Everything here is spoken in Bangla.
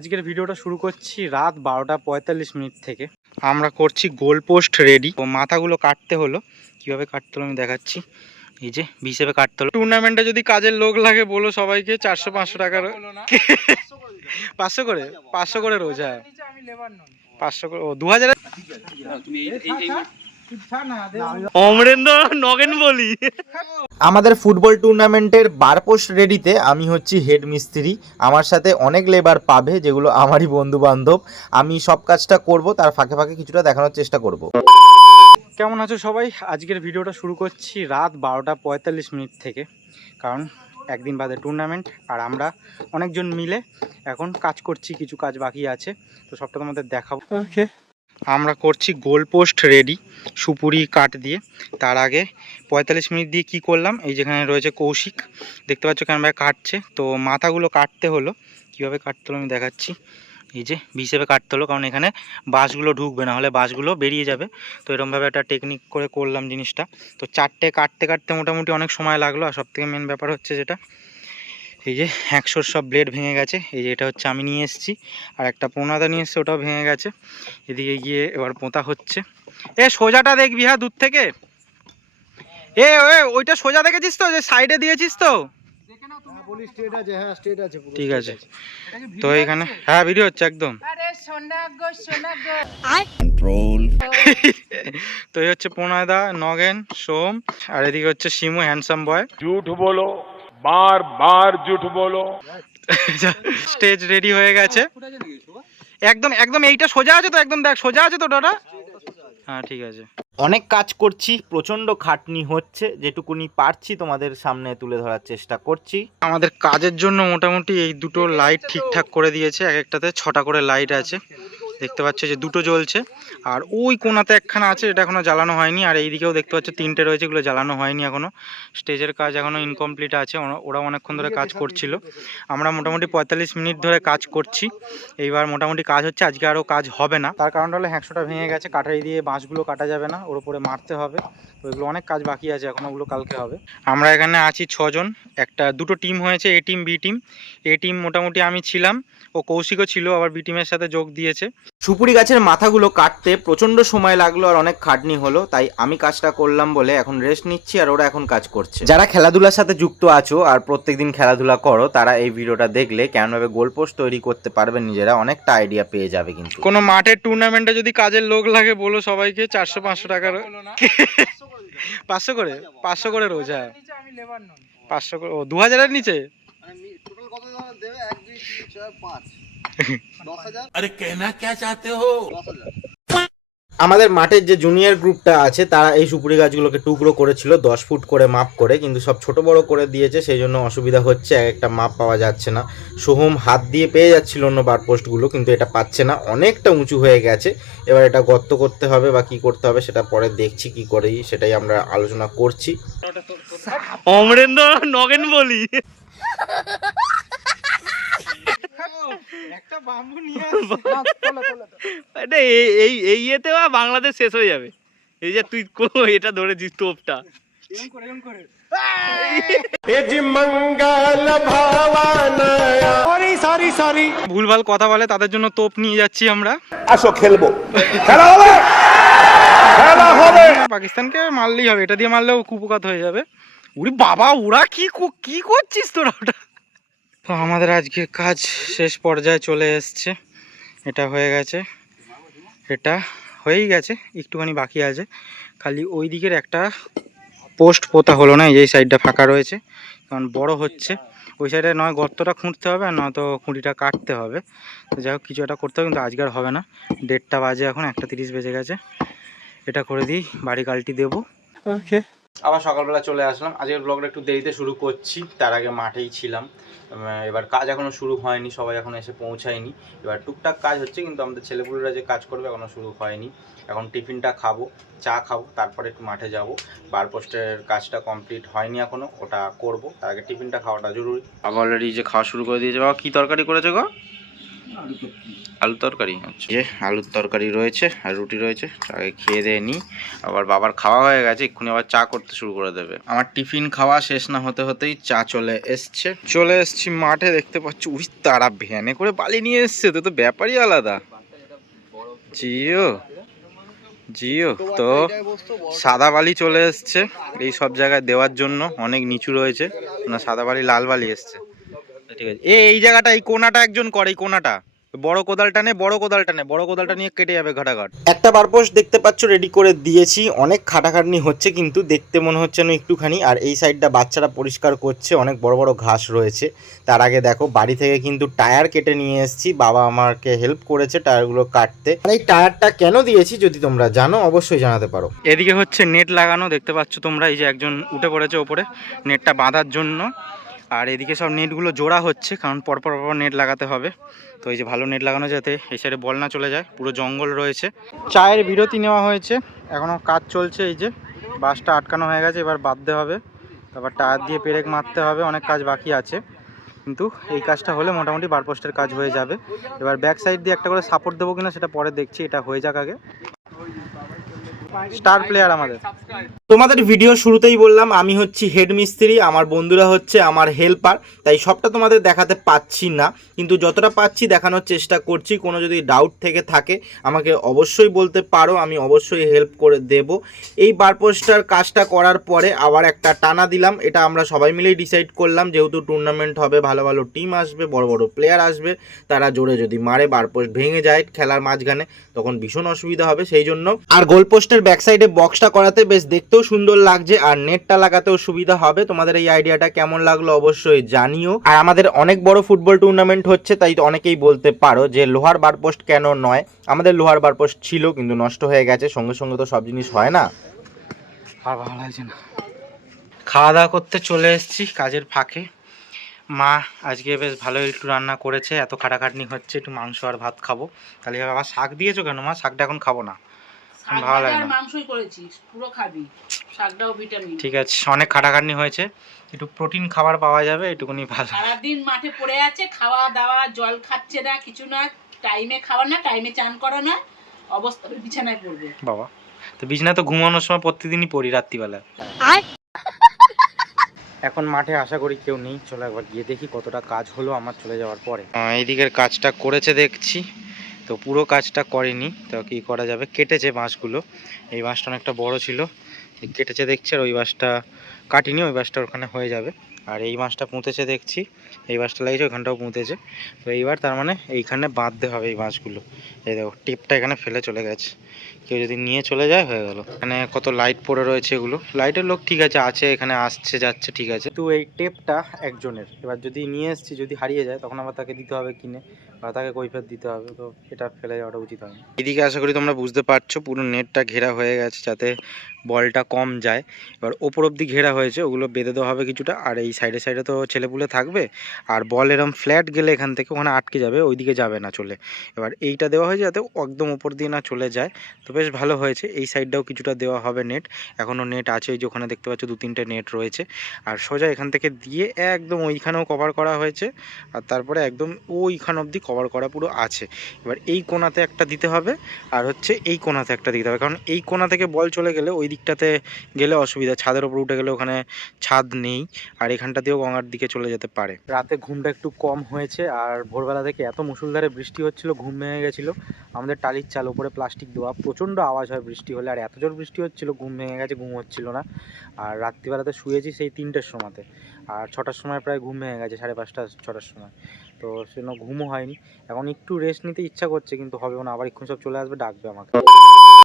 আজকের ভিডিওটা শুরু করছি রাত 12:45 থেকে। আমরা করছি গোল পোস্ট রেডি। তো মাথাগুলো কাটতে হলো, কিভাবে কাটতে হলো আমি দেখাচ্ছি। এই যে হিসেবে কাটতে হলো। টুর্নামেন্টে যদি কাজের লোক লাগে বলো সবাইকে। 400-500 টাকার 500 করে 500 করে রোজ। হ্যাঁ 500 করে। ও 2000 অমরেন্দ্র নগেন বলি। আমাদের ফুটবল টুর্নামেন্টের বারপোস্ট রেডিতে আমি হচ্ছি হেড মিস্ত্রি। আমার সাথে অনেক লেবার পাবে, যেগুলো আমারই বন্ধু বান্ধব। আমি সব কাজটা করব, তার ফাঁকে ফাঁকে কিছুটা দেখানোর চেষ্টা করব। কেমন আছো সবাই? আজকের ভিডিওটা শুরু করছি রাত 12:45 থেকে, কারণ একদিন বাদে টুর্নামেন্ট আর আমরা অনেকজন মিলে এখন কাজ করছি। কিছু কাজ বাকি আছে, তো সবটা তোমাদের দেখাবো। ওকে, আমরা করছি গোল পোস্ট রেডি সুপুরি কাঠ দিয়ে। তার আগে 45 মিনিট দিয়ে কি করলাম, এই যেখানে রয়েছে কৌশিক, দেখতে পাচ্ছ কেমন কাটছে। তো মাথাগুলো কাটতে হলো, কিভাবে কাটতে হলো আমি দেখাচ্ছি। এই যে হিসেবে কাটতে হলো, কারণ এখানে বাঁশগুলো ঢুকবে, না হলে বাঁশগুলো বেরিয়ে যাবে। তো এরকমভাবে একটা টেকনিক করে করলাম জিনিসটা। তো চারটে কাটতে কাটতে মোটামুটি অনেক সময় লাগলো। আর সবথেকে মেন ব্যাপার হচ্ছে যেটা, এই যে 100 সব ব্লেড ভেঙে গেছে। এই যে এটা হচ্ছে আমি নিয়ে এসেছি, আর একটা পোনাদা নিয়ে এসছে, ওটাও ভেঙে গেছে। এদিকে গিয়ে এবার পোঁতা হচ্ছে। এ সোজাটা দেখবি হ্যাঁ, দূর থেকে। এ ওইটা সোজা দেখেছিস তো, যে সাইডে দিয়েছিস তো? ঠিক আছে। তো এখানে হ্যাঁ ভিডিও হচ্ছে একদম। তো এই হচ্ছে পোনাদা, নগেন, সোম, আর এদিকে হচ্ছে শিমু হ্যান্ডসাম বয়। झूठ बोलो, बार बार झूठ बोलो। স্টেজ রেডি হয়ে গেছে একদম একদম। এইটা সোজা আছে তো, একদম দেখ সোজা আছে তো দাদা। হ্যাঁ ঠিক আছে। অনেক কাজ করছি, প্রচণ্ড খাটনি হচ্ছে, যেটুকুনি পারছি তোমাদের সামনে তুলে ধরার চেষ্টা করছি। আমাদের কাজের জন্য মোটামুটি এই দুটো লাইট ঠিকঠাক করে দিয়েছে। এক একটাতে 6টা করে লাইট আছে, দেখতে পাচ্ছ যে দুটো জ্বলছে। আর ওই কোণাতে একখানা আছে, এটা এখনো জ্বালানো হয়নি। আর এইদিকেও দেখতে পাচ্ছ 3টে রয়েছে, এগুলো জ্বালানো হয়নি এখনো। স্টেজের কাজ এখনো ইনকমপ্লিট আছে, ওরা অনেকক্ষণ ধরে কাজ করছিল। আমরা মোটামুটি 45 মিনিট ধরে কাজ করছি। এইবার মোটামুটি কাজ হচ্ছে, আজকে আরও কাজ হবে না। তার কারণটা হলো হ্যাঁকশোটা ভেঙে গেছে, কাটারি দিয়ে বাঁশগুলো কাটা যাবে না, ওর উপরে মারতে হবে। তো এগুলো অনেক কাজ বাকি আছে এখন, ওগুলো কালকে হবে। আমরা এখানে আছি 6জন। দুটো টিম হয়েছে, এ টিম বি টিম। এ টিম মোটামুটি আমি ছিলাম, ও কৌশিকও ছিল, আবার বি টিমের সাথে যোগ দিয়েছে। সুপুরি গাছের মাথাগুলো কাটতে প্রচণ্ড সময় লাগলো আর অনেক খাটনি হলো, তাই আমি কাজটা করলাম বলে এখন রেস্ট নিচ্ছি, আর ওরা এখন কাজ করছে। যারা খেলাধুলার সাথে যুক্ত আছো আর প্রত্যেকদিন খেলাধুলা করো, তারা এই ভিডিওটা দেখলে কেমনভাবে গোলপোস্ট তৈরি করতে পারবেন নিজেরা অনেকটা আইডিয়া পেয়ে যাবে। কিন্তু কোনো মাঠের টুর্নামেন্টে যদি কাজের লোক লাগে বলো সবাইকে। 400-500 টাকার 500 করে 500 করে রোজ। হ্যাঁ 500 করে। ও 2000-এর নিচে। अरे कहना क्या चाहते हो? আমাদের মাঠের যে জুনিয়র গ্রুপটা আছে, তারা এই সুপুরি গাছগুলোকে টুকরো করেছিল 10 ফুট করে মাপ করে, কিন্তু সব ছোট বড় করে দিয়েছে, সেই জন্য অসুবিধা হচ্ছে, এক একটা মাপ পাওয়া যাচ্ছে না। সোহম হাত দিয়ে পেয়ে যাচ্ছিল অন্য বার পোস্টগুলো, কিন্তু এটা পাচ্ছে না, অনেকটা উঁচু হয়ে গেছে। এবার এটা গর্ত করতে হবে বা কি করতে হবে সেটা পরে দেখছি কি করেই, সেটাই আমরা আলোচনা করছি। অমরেন্দ্র নগেন বলি। একটা বাম্বু নিয়ে এই ইয়েতে বাংলাদেশ শেষ হয়ে যাবে। এই যে তুই এটা ধরেছিস তোপটা, ভুলভাল কথা বলে তাদের জন্য তোপ নিয়ে যাচ্ছি আমরা। আসো খেলবো, খেলা হবে, খেলা হবে। পাকিস্তানকে মারলেই হবে, এটা দিয়ে মারলেও কুপকাত হয়ে যাবে। উরি বাবা, ওরা কি করছিস তোরা ওটা? তো আমাদের আজকের কাজ শেষ পর্যায়ে চলে এসছে। এটা হয়ে গেছে, এটা হয়েই গেছে, একটুখানি বাকি আছে। খালি ওই দিকের একটা পোস্ট পোতা হলো না, এই যে সাইডটা ফাঁকা রয়েছে, কারণ বড় হচ্ছে। ওই সাইডে নয় গর্তটা খুঁড়তে হবে, আর নয়তো খুঁড়িটা কাটতে হবে। তো যাই হোক, কিছু একটা করতে হবে, কিন্তু আজকে আর হবে না। 1:30 বাজে, এখন 1:30 বেজে গেছে। এটা করে দিই, বাড়ি কালটি দেবো। ওকে, আবার সকালবেলা চলে আসলাম। আজকের ব্লগটা একটু দেরিতে শুরু করছি, তার আগে মাঠেই ছিলাম। এবার কাজ এখনও শুরু হয়নি, সবাই এখনও এসে পৌঁছায়নি। এবার টুকটাক কাজ হচ্ছে, কিন্তু আমাদের ছেলেপুলেরা যে কাজ করবে এখনও শুরু হয়নি। এখন টিফিনটা খাবো, চা খাবো, তারপরে একটু মাঠে যাব। বারপোস্টের কাজটা কমপ্লিট হয়নি এখনও, ওটা করব। তার আগে টিফিনটা খাওয়াটা জরুরি। আবার অলরেডি যে খাওয়া শুরু করে দিয়েছে। বাবা কী তরকারি করেছে গো? আলু তরকারি, আচ্ছা। যে আলুর তরকারি রয়েছে আর রুটি রয়েছে, আগে খেয়ে দিয়ে নিই। আবার বাবার খাওয়া হয়ে গেছে, এক্ষুনি আবার চা করতে শুরু করে দেবে। আমার টিফিন খাওয়া শেষ না হতে হতেই চা চলে এসছি মাঠে। দেখতে পাচ্ছি উড়ি তারা ভ্যানে করে বালি নিয়ে এসছে, তো ব্যাপারই আলাদা। জিও তো সাদা বালি চলে এসছে এই সব জায়গায় দেওয়ার জন্য, অনেক নিচু রয়েছে না, সাদা বালি লাল বালি এসছে। ঠিক আছে, এই জায়গাটা, এই কোনাটা একজন করে, এই কোনাটা বড় কোদালটা নিয়ে কেটে যাবে ঘাটাঘাট। একটা বারপোস্ট দেখতে পাচ্ছ রেডি করে দিয়েছি, অনেক খাটাখাটনি হচ্ছে কিন্তু দেখতে মনে হচ্ছে না একটুখানি। আর এই সাইডটা বাচ্চারা পরিষ্কার করছে, অনেক বড় বড় ঘাস রয়েছে। তার আগে দেখো বাড়ি থেকে কিন্তু টায়ার কেটে নিয়ে এসেছি, বাবা আমাকে হেল্প করেছে টায়ারগুলো কাটতে। আর এই টায়ারটা কেন দিয়েছি যদি তোমরা জানো অবশ্যই জানাতে পারো। এদিকে হচ্ছে নেট লাগানো, দেখতে পাচ্ছ তোমরা, এই যে একজন উঠে পড়েছে ওপরে নেটটা বাঁধার জন্য। আর এদিকে সব নেটগুলো জোড়া হচ্ছে, কারণ পরপর নেট লাগাতে হবে। তো এই যে ভালো নেট লাগানো যাতে এই সাইডে বল না চলে যায়, পুরো জঙ্গল রয়েছে। চায়ের বিরতি নেওয়া হয়েছে, এখনও কাজ চলছে। এই যে বাসটা আটকানো হয়ে গেছে, এবার বাঁধতে হবে, তারপর টায়ার দিয়ে পেরেক মারতে হবে, অনেক কাজ বাকি আছে। কিন্তু এই কাজটা হলে মোটামুটি বারপোস্টের কাজ হয়ে যাবে। এবার ব্যাক সাইড দিয়ে একটা করে সাপোর্ট দেবো কিনা সেটা পরে দেখছি, এটা হয়ে যাক আগে। স্টার প্লেয়ার আমাদের। তোমাদের ভিডিও শুরুতেই বললাম আমি হচ্ছি হেড মিস্ত্রি, আমার বন্ধুরা হচ্ছে আমার হেল্পার, তাই সবটা তোমাদের দেখাতে পাচ্ছি না, কিন্তু যতটা পাচ্ছি দেখানোর চেষ্টা করছি। কোনো যদি ডাউট থেকে থাকে আমাকে অবশ্যই বলতে পারো, আমি অবশ্যই হেল্প করে দেব। এই বারপোস্টার কাজটা করার পরে আবার একটা টানা দিলাম, এটা আমরা সবাই মিলেই ডিসাইড করলাম, যেহেতু টুর্নামেন্ট হবে, ভালো ভালো টিম আসবে, বড় বড় প্লেয়ার আসবে, তারা জোরে যদি মারে বারপোস্ট ভেঙে যায় খেলার মাঝখানে তখন ভীষণ অসুবিধা হবে, সেই জন্য। আর গোলপোস্টের ব্যাক সাইডে বক্সটা করাতে বেশ দেখতেও সুন্দর লাগছে, আর নেটটা লাগাতেও সুবিধা হবে। তোমাদের এই আইডিয়াটা কেমন লাগলো অবশ্যই জানিও। আর আমাদের অনেক বড় ফুটবল টুর্নামেন্ট হচ্ছে, তাই তো অনেকেই বলতে পারো যে লোহার বারপোস্ট কেন নয়। আমাদের লোহার বারপোস্ট ছিল কিন্তু নষ্ট হয়ে গেছে, সঙ্গে সঙ্গে তো সব জিনিস হয় না। আর ভালো লাগছে না। খাওয়া দাওয়া করতে চলে এসেছি কাজের ফাঁকে। মা আজকে বেশ ভালোই একটু রান্না করেছে, এত খাটাখাটনি হচ্ছে, একটু মাংস আর ভাত খাবো। তাহলে আবার শাক দিয়েছো কেন মা? শাকটা এখন খাবো না, ভালো লাগে না। মাংসই করেছিস, পুরো খাবি, শাকটাও ভিটামিন। ঠিক আছে, অনেক খাটাখাটনি হয়েছে, একটু প্রোটিন খাবার পাওয়া যাবে, এটুকুনি ভালো। সারাদিন মাঠে পড়ে আছে, খাওয়া দাওয়া, জল খাচ্ছে না, কিছু না, টাইমে খাওয়া না, টাইমে চান করা না, অবস্থা বিছানায় পড়বে বাবা। তো বিছানায় তো ঘুমানোর সময় প্রতিদিনই পড়ি রাত্রিবেলা। এখন মাঠে আশা করি কেউ নেই, চলো একবার গিয়ে দেখি কতটা কাজ হলো আমার চলে যাওয়ার পরে। এইদিকের কাজটা করেছে দেখছি, তো পুরো কাজটা করেনি, তো কি করা যাবে, কেটেছে বাঁশগুলো। এই বাঁশটা অনেকটা বড় ছিল, কেটেছে দেখছি, আর ওই বাঁশটা কাটিনি, ওই বাঁশটা ওখানে হয়ে যাবে। আর এই বাঁশটা পুঁতেছে দেখছি, এই বাঁশটা লাগিয়েছে, ওখানটাও পুঁতেছে। তো এইবার তার মানে এইখানে বাঁধতে হবে এই বাঁশগুলো। এই দেখো টিপটা এখানে ফেলে চলে গেছে, কেউ যদি নিয়ে চলে যায় হয়ে গেল। এখানে কত লাইট পড়ে রয়েছে, এগুলো লাইটের লোক ঠিক আছে এখানে আসছে যাচ্ছে ঠিক আছে, তো এই টেপটা একজনের, এবার যদি নিয়ে এসছি যদি হারিয়ে যায় তখন আবার তাকে দিতে হবে কিনে, বা তাকে কৈফিয়ত দিতে হবে, তো এটা ফেলে যাওয়াটা উচিত হয় না। এদিকে আশা করি তোমরা বুঝতে পারছো, পুরো নেটটা ঘেরা হয়ে গেছে যাতে বলটা কম যায়। এবার ওপর অব্দি ঘেরা হয়েছে, ওগুলো বেঁধে দেওয়া হবে কিছুটা। আর এই সাইডে সাইডে তো ছেলেপুলে থাকবে, আর বল এরম ফ্ল্যাট গেলে এখান থেকে ওখানে আটকে যাবে, ওইদিকে যাবে না চলে। এবার এইটা দেওয়া হয়েছে যাতে একদম উপর দিয়ে না চলে যায়, তো বেশ ভালো হয়েছে। এই সাইডটাও কিছুটা দেওয়া হবে নেট, এখনও নেট আছে, ওই যে ওখানে দেখতে পাচ্ছ 2-3টে নেট রয়েছে। আর সোজা এখান থেকে দিয়ে একদম ওইখানেও কভার করা হয়েছে, আর তারপরে একদম ওইখান অবধি কভার করা পুরো আছে। এবার এই কোণাতে একটা দিতে হবে, আর হচ্ছে এই কোণাতে একটা দিতে হবে, কারণ এই কোণা থেকে বল চলে গেলে ওই দিকটাতে গেলে অসুবিধা, ছাদের ওপর উঠে গেলে ওখানে ছাদ নেই, আর এখানটা দিয়েও গঙ্গার দিকে চলে যেতে পারে। রাতে ঘুমটা একটু কম হয়েছে, আর ভোরবেলা থেকে এত মুষলধারে বৃষ্টি হচ্ছিল, ঘুম ভেঙে গেছিলো। আমাদের টালির চাল উপরে প্লাস্টিক দেওয়া, প্রচণ্ড আওয়াজ হয় বৃষ্টি হলে, আর এত জোর বৃষ্টি হচ্ছিলো ঘুম ভেঙে গেছে, ঘুম হচ্ছিল না। আর রাত্রিবেলাতে শুয়েছি সেই 3টের সময়তে, আর 6টার সময় প্রায় ঘুম ভেঙে গেছে, 5:30 6টার সময়, তো সেজন্য ঘুমও হয়নি। এখন একটু রেস্ট নিতে ইচ্ছা করছে, কিন্তু হবেও না, আবার এক্ষুনি সব চলে আসবে, ডাকবে আমাকে।